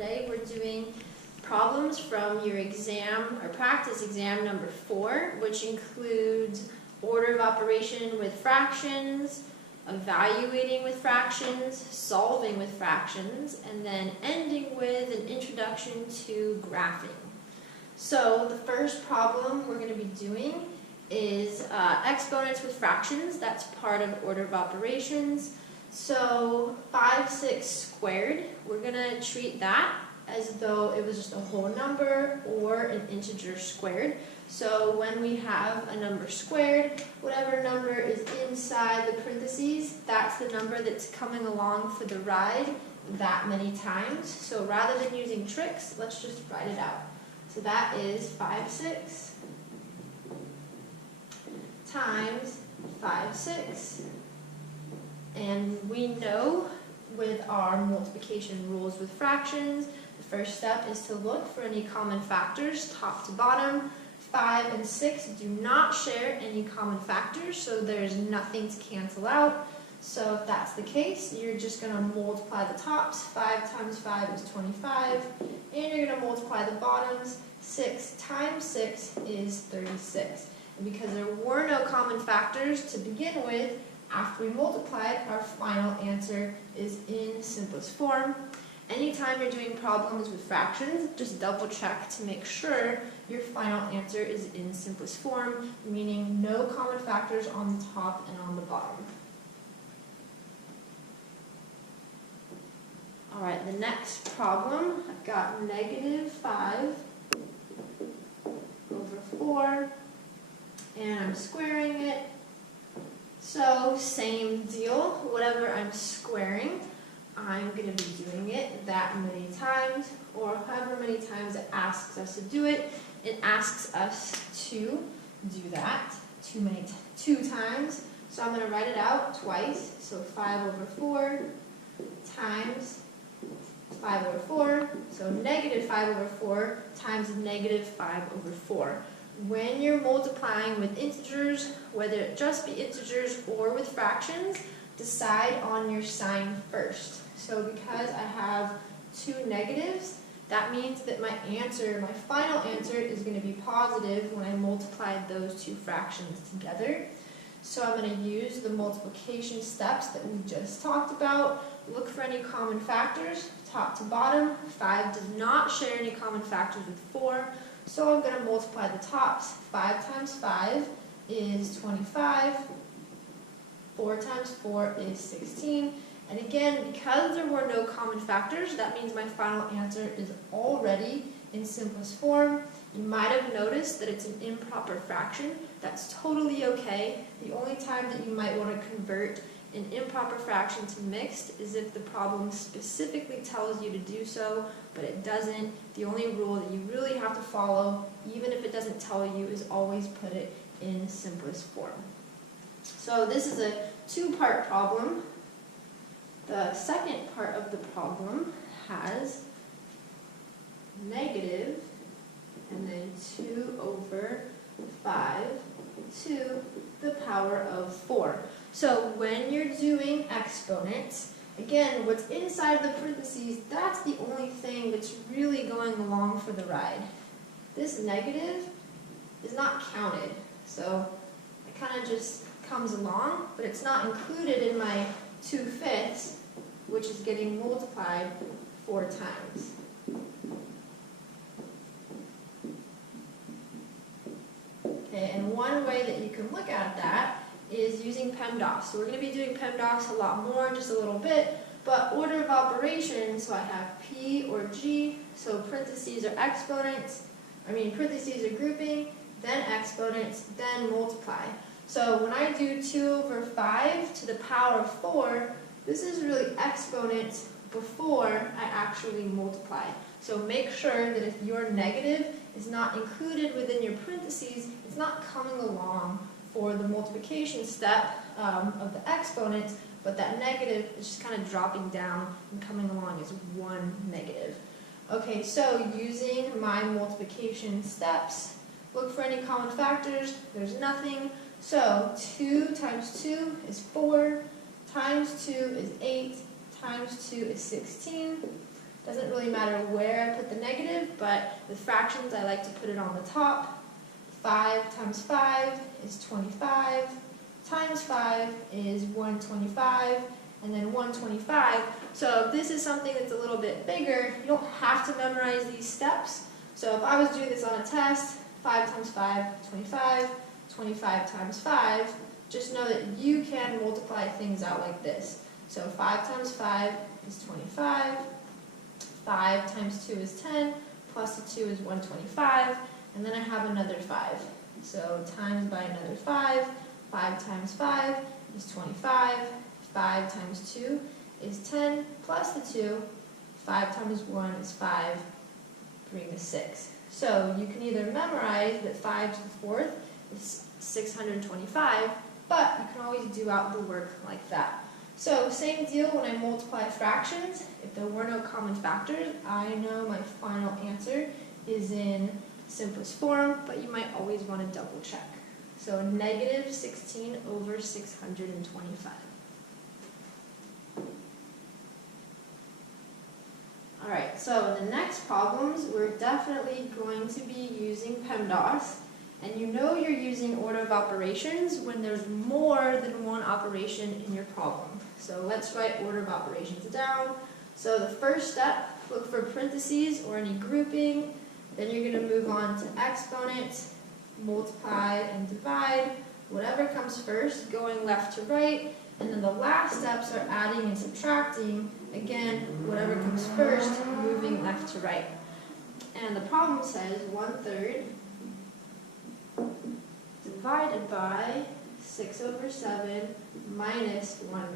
Today we're doing problems from your exam or practice exam number 4, which includes order of operation with fractions, evaluating with fractions, solving with fractions, and then ending with an introduction to graphing. So the first problem we're going to be doing is exponents with fractions. That's part of order of operations. So 5, 6 squared, we're going to treat that as though it was just a whole number or an integer squared. So when we have a number squared, whatever number is inside the parentheses, that's the number that's coming along for the ride that many times. So rather than using tricks, let's just write it out. So that is 5, 6 times 5, 6. And we know with our multiplication rules with fractions, the first step is to look for any common factors, top to bottom. 5 and 6 do not share any common factors, so there's nothing to cancel out. So if that's the case, you're just going to multiply the tops. 5 times 5 is 25, and you're going to multiply the bottoms. 6 times 6 is 36. And because there were no common factors to begin with, after we multiplied, our final answer is in simplest form. Anytime you're doing problems with fractions, just double check to make sure your final answer is in simplest form, meaning no common factors on the top and on the bottom. All right, the next problem, I've got -5 over 4, and I'm squaring it. So same deal, whatever I'm squaring, I'm going to be doing it that many times, or however many times it asks us to do it. It asks us to do that two times, so I'm going to write it out twice. So 5 over 4 times 5 over 4, so -5 over 4 times -5 over 4. When you're multiplying with integers, whether it just be integers or with fractions, decide on your sign first. So because I have 2 negatives, that means that my final answer is going to be positive when I multiply those 2 fractions together. So I'm going to use the multiplication steps that we just talked about. Look for any common factors, top to bottom. 5 does not share any common factors with 4. So I'm going to multiply the tops. 5 times 5 is 25. 4 times 4 is 16. And again, because there were no common factors, that means my final answer is already in simplest form. You might have noticed that it's an improper fraction. That's totally okay. The only time that you might want to convert an improper fraction to mixed is if the problem specifically tells you to do so, but it doesn't. The only rule that you really have to follow, even if it doesn't tell you, is always put it in simplest form. So this is a 2-part problem. The second part of the problem has negative and then 2 over 5 to the power of 4. So when you're doing exponents, again, what's inside the parentheses, that's the only thing that's really going along for the ride. This negative is not counted, so it kind of just comes along, but it's not included in my 2/5, which is getting multiplied 4 times. Okay, and one way that you can look at that is using Pemdas. So we're going to be doing Pemdas a lot more, just a little bit, but order of operations, so I have P or G, so parentheses are exponents, parentheses are grouping, then exponents, then multiply. So when I do 2 over 5 to the power of 4, this is really exponents before I actually multiply. So make sure that if your negative is not included within your parentheses, it's not coming along for the multiplication step of the exponents, but that negative is just kind of dropping down and coming along as 1 negative. Okay, so using my multiplication steps, look for any common factors. There's nothing. So 2 times 2 is 4, times 2 is 8, times 2 is 16. Doesn't really matter where I put the negative, but with fractions I like to put it on the top. 5 times 5 is 25, times 5 is 125, and then 125. So if this is something that's a little bit bigger, you don't have to memorize these steps. So if I was doing this on a test, 5 times 5, 25, 25 times 5, just know that you can multiply things out like this. So 5 times 5 is 25, 5 times 2 is 10, plus the 2 is 125, and then I have another 5. So times by another 5, 5 times 5 is 25, 5 times 2 is 10, plus the 2, 5 times 1 is 5, bring the 6. So you can either memorize that 5 to the 4th is 625, but you can always do out the work like that. So same deal when I multiply fractions. If there were no common factors, I know my final answer is in simplest form, but you might always want to double check. So negative 16 over 625. Alright, so in the next problems, we're definitely going to be using Pemdas. And you know you're using order of operations when there's more than one operation in your problem. So let's write order of operations down. So the first step, look for parentheses or any grouping. Then you're going to move on to exponents, multiply and divide, whatever comes first, going left to right. And then the last steps are adding and subtracting. Again, whatever comes first, moving left to right. And the problem says 1/3 divided by 6 over 7 minus 1/9.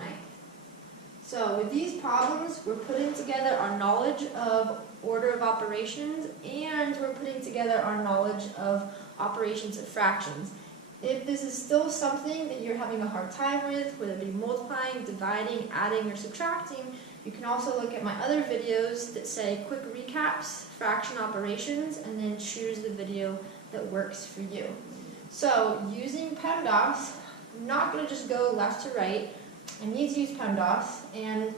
So with these problems, we're putting together our knowledge of order of operations and we're putting together our knowledge of operations of fractions. If this is still something that you're having a hard time with, whether it be multiplying, dividing, adding, or subtracting, you can also look at my other videos that say quick recaps, fraction operations, and then choose the video that works for you. So using Pemdas, I'm not going to just go left to right. I need to use Pemdas, and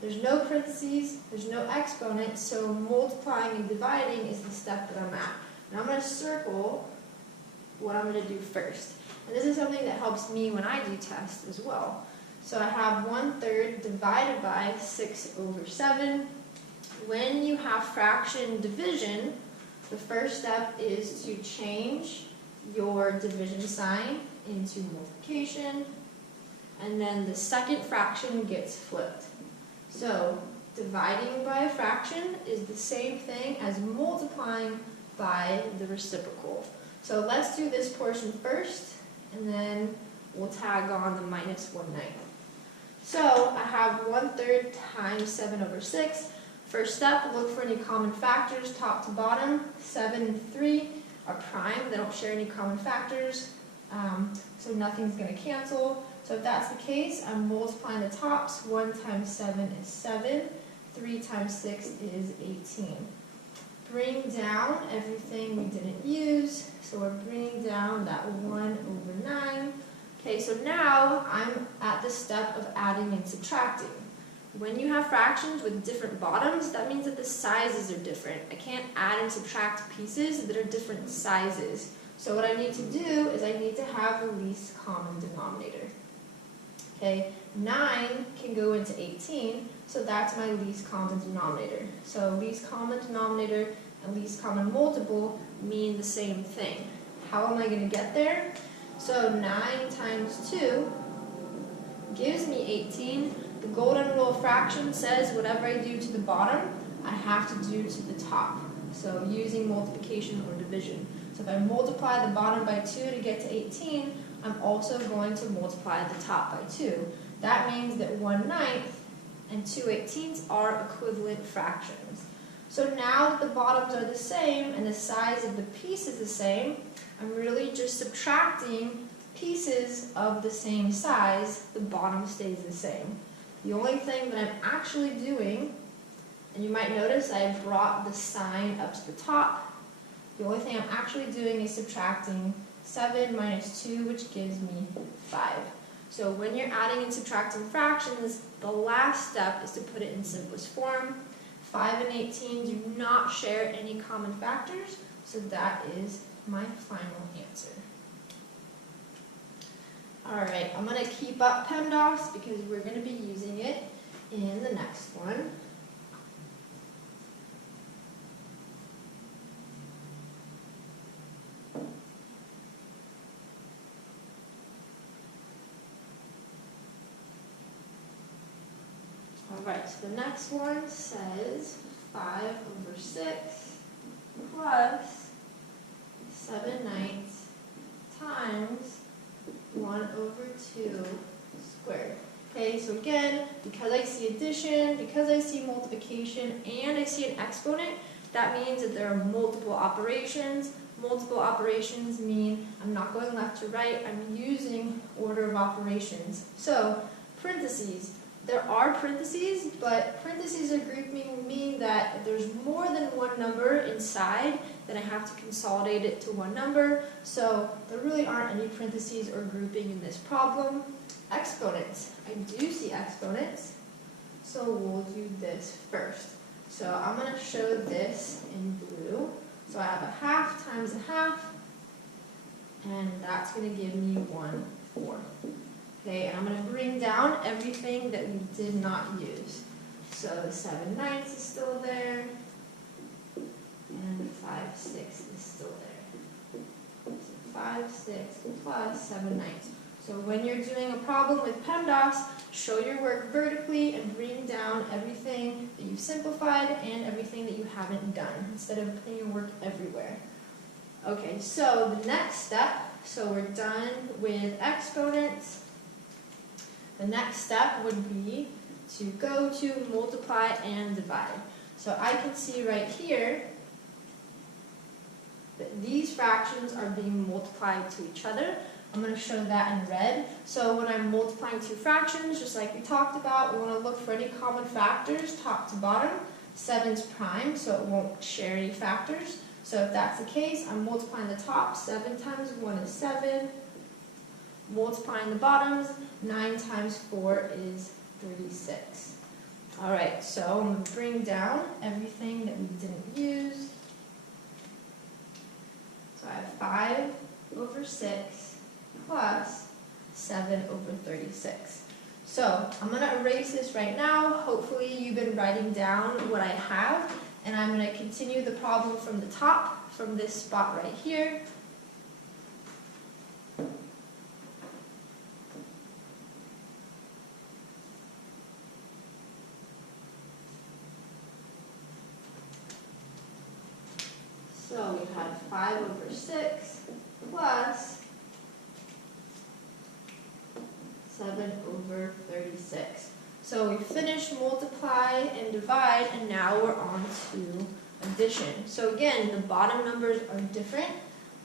there's no parentheses, there's no exponents, so multiplying and dividing is the step that I'm at. And I'm going to circle what I'm going to do first. And this is something that helps me when I do tests as well. So I have 1/3 divided by 6 over 7. When you have fraction division, the first step is to change your division sign into multiplication, and then the second fraction gets flipped. So dividing by a fraction is the same thing as multiplying by the reciprocal. So let's do this portion first, and then we'll tag on the minus 1/9. So I have 1/3 times 7 over 6. First step, look for any common factors, top to bottom. 7 and 3 are prime. They don't share any common factors, so nothing's going to cancel. So if that's the case, I'm multiplying the tops. 1 times 7 is 7. 3 times 6 is 18. Bring down everything we didn't use. So we're bringing down that 1 over 9. Okay, so now I'm at the step of adding and subtracting. When you have fractions with different bottoms, that means that the sizes are different. I can't add and subtract pieces that are different sizes. So what I need to do is I need to have the least common denominator. Okay, 9 can go into 18, so that's my least common denominator. So least common denominator and least common multiple mean the same thing. How am I going to get there? So 9 times 2 gives me 18. The golden rule of fractions says whatever I do to the bottom, I have to do to the top. So using multiplication or division. So if I multiply the bottom by 2 to get to 18, I'm also going to multiply the top by 2. That means that 1/9 and 2/18 are equivalent fractions. So now that the bottoms are the same and the size of the piece is the same, I'm really just subtracting pieces of the same size. The bottom stays the same. The only thing that I'm actually doing, and you might notice I brought the sign up to the top, the only thing I'm actually doing is subtracting 7 minus 2, which gives me 5. So when you're adding and subtracting fractions, the last step is to put it in simplest form. 5 and 18 do not share any common factors, so that is my final answer. Alright, I'm going to keep up Pemdas because we're going to be using it in the next one. Alright, so the next one says 5 over 6 plus 7/9 times 1 over 2 squared. Okay, so again, because I see addition, because I see multiplication, and I see an exponent, that means that there are multiple operations. Multiple operations mean I'm not going left to right, I'm using order of operations. So, parentheses. There are parentheses, but parentheses or grouping mean that if there's more than one number inside, then I have to consolidate it to one number. So there really aren't any parentheses or grouping in this problem. Exponents. I do see exponents, so we'll do this first. So I'm going to show this in blue. So I have a half times a half, and that's going to give me 1/4. Okay, and I'm going to bring down everything that we did not use. So the 7/9 is still there, and the 5/6 is still there. So 5/6 plus 7/9. So when you're doing a problem with Pemdas, show your work vertically and bring down everything that you've simplified and everything that you haven't done, instead of putting your work everywhere. Okay, so the next step, so we're done with exponents. The next step would be to go to multiply and divide. So I can see right here that these fractions are being multiplied to each other. I'm going to show that in red. So when I'm multiplying two fractions, just like we talked about, we want to look for any common factors, top to bottom. 7's prime, so it won't share any factors. So if that's the case, I'm multiplying the top. 7 times 1 is 7. Multiplying the bottoms, 9 times 4 is 36. Alright, so I'm going to bring down everything that we didn't use. So I have 5 over 6 plus 7 over 36. So I'm going to erase this right now. Hopefully you've been writing down what I have, and I'm going to continue the problem from the top, from this spot right here. So we have 5 over 6 plus 7 over 36. So we finished multiply and divide, and now we're on to addition. So again, the bottom numbers are different.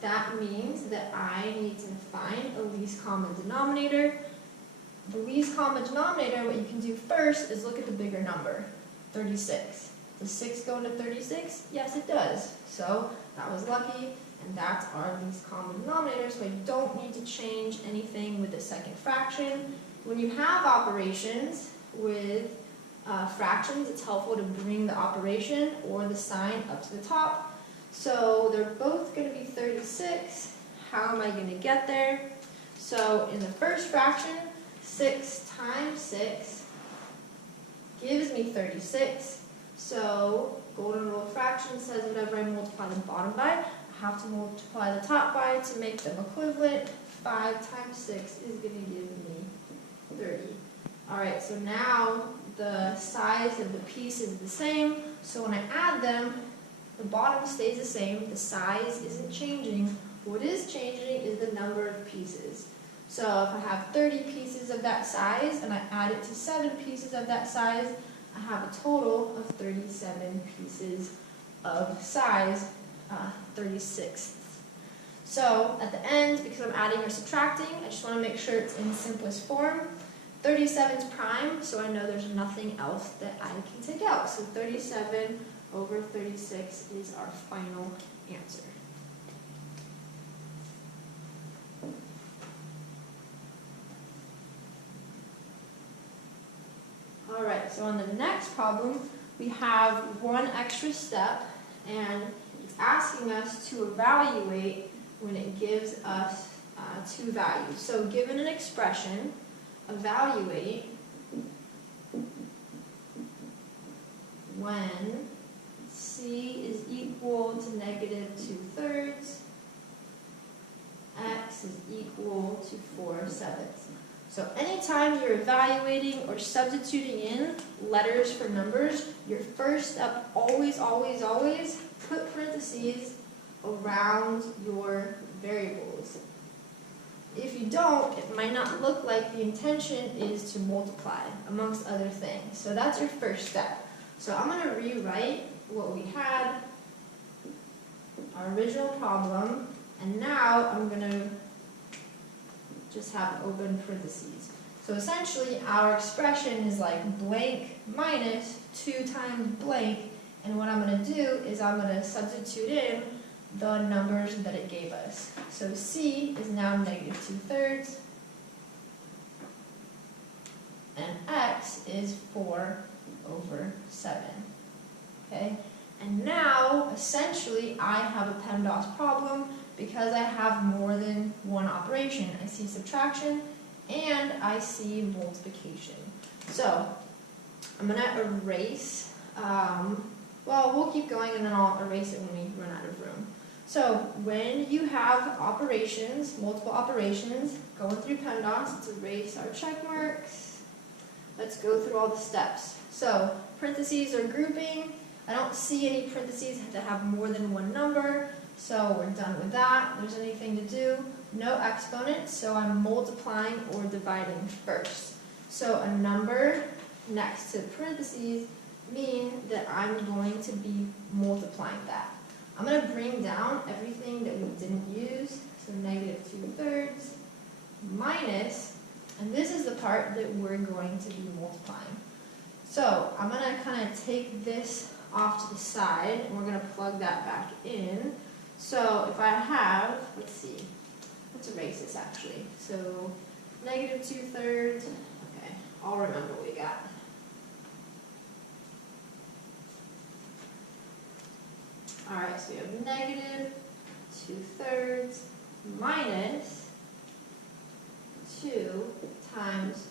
That means that I need to find a least common denominator. The least common denominator, what you can do first is look at the bigger number, 36. Does 6 go into 36? Yes, it does. So that was lucky, and that's our least common denominator, so I don't need to change anything with the second fraction. When you have operations with fractions, it's helpful to bring the operation or the sign up to the top. So they're both going to be 36. How am I going to get there? So in the first fraction, 6 times 6 gives me 36. So golden rule of fractions says whatever I multiply the bottom by, I have to multiply the top by to make them equivalent. 5 times 6 is going to give me 30. Alright, so now the size of the piece is the same, so when I add them, the bottom stays the same, the size isn't changing. What is changing is the number of pieces. So if I have 30 pieces of that size and I add it to 7 pieces of that size, I have a total of 37 pieces of size, 36. So at the end, because I'm adding or subtracting, I just want to make sure it's in the simplest form. 37 is prime, so I know there's nothing else that I can take out. So 37 over 36 is our final answer. Alright, so on the next problem, we have one extra step, and it's asking us to evaluate when it gives us two values. So given an expression, evaluate when c is equal to negative 2/3, x is equal to 4/7. So anytime you're evaluating or substituting in letters for numbers, your first step always put parentheses around your variables. If you don't, it might not look like the intention is to multiply, amongst other things. So that's your first step. So I'm going to rewrite what we had, our original problem, and now I'm going to just have open parentheses. So essentially our expression is like blank minus 2 times blank, and what I'm going to do is I'm going to substitute in the numbers that it gave us. So c is now negative 2/3, and x is 4/7. Okay? And now, essentially, I have a Pemdas problem because I have more than one operation. I see subtraction and I see multiplication. So, I'm going to erase, well, we'll keep going and then I'll erase it when we run out of room. So, when you have operations, multiple operations, going through Pemdas, let's erase our check marks. Let's go through all the steps. So, parentheses are grouping. I don't see any parentheses that have more than one number, so we're done with that. There's anything to do. No exponents, so I'm multiplying or dividing first. So a number next to parentheses mean that I'm going to be multiplying that. I'm going to bring down everything that we didn't use, so negative 2/3 minus, and this is the part that we're going to be multiplying. So I'm going to kind of take this off to the side, and we're going to plug that back in. So if I have, let's see, let's erase this actually. So negative 2/3, okay, I'll remember what we got. Alright, so we have negative 2/3 minus 2 times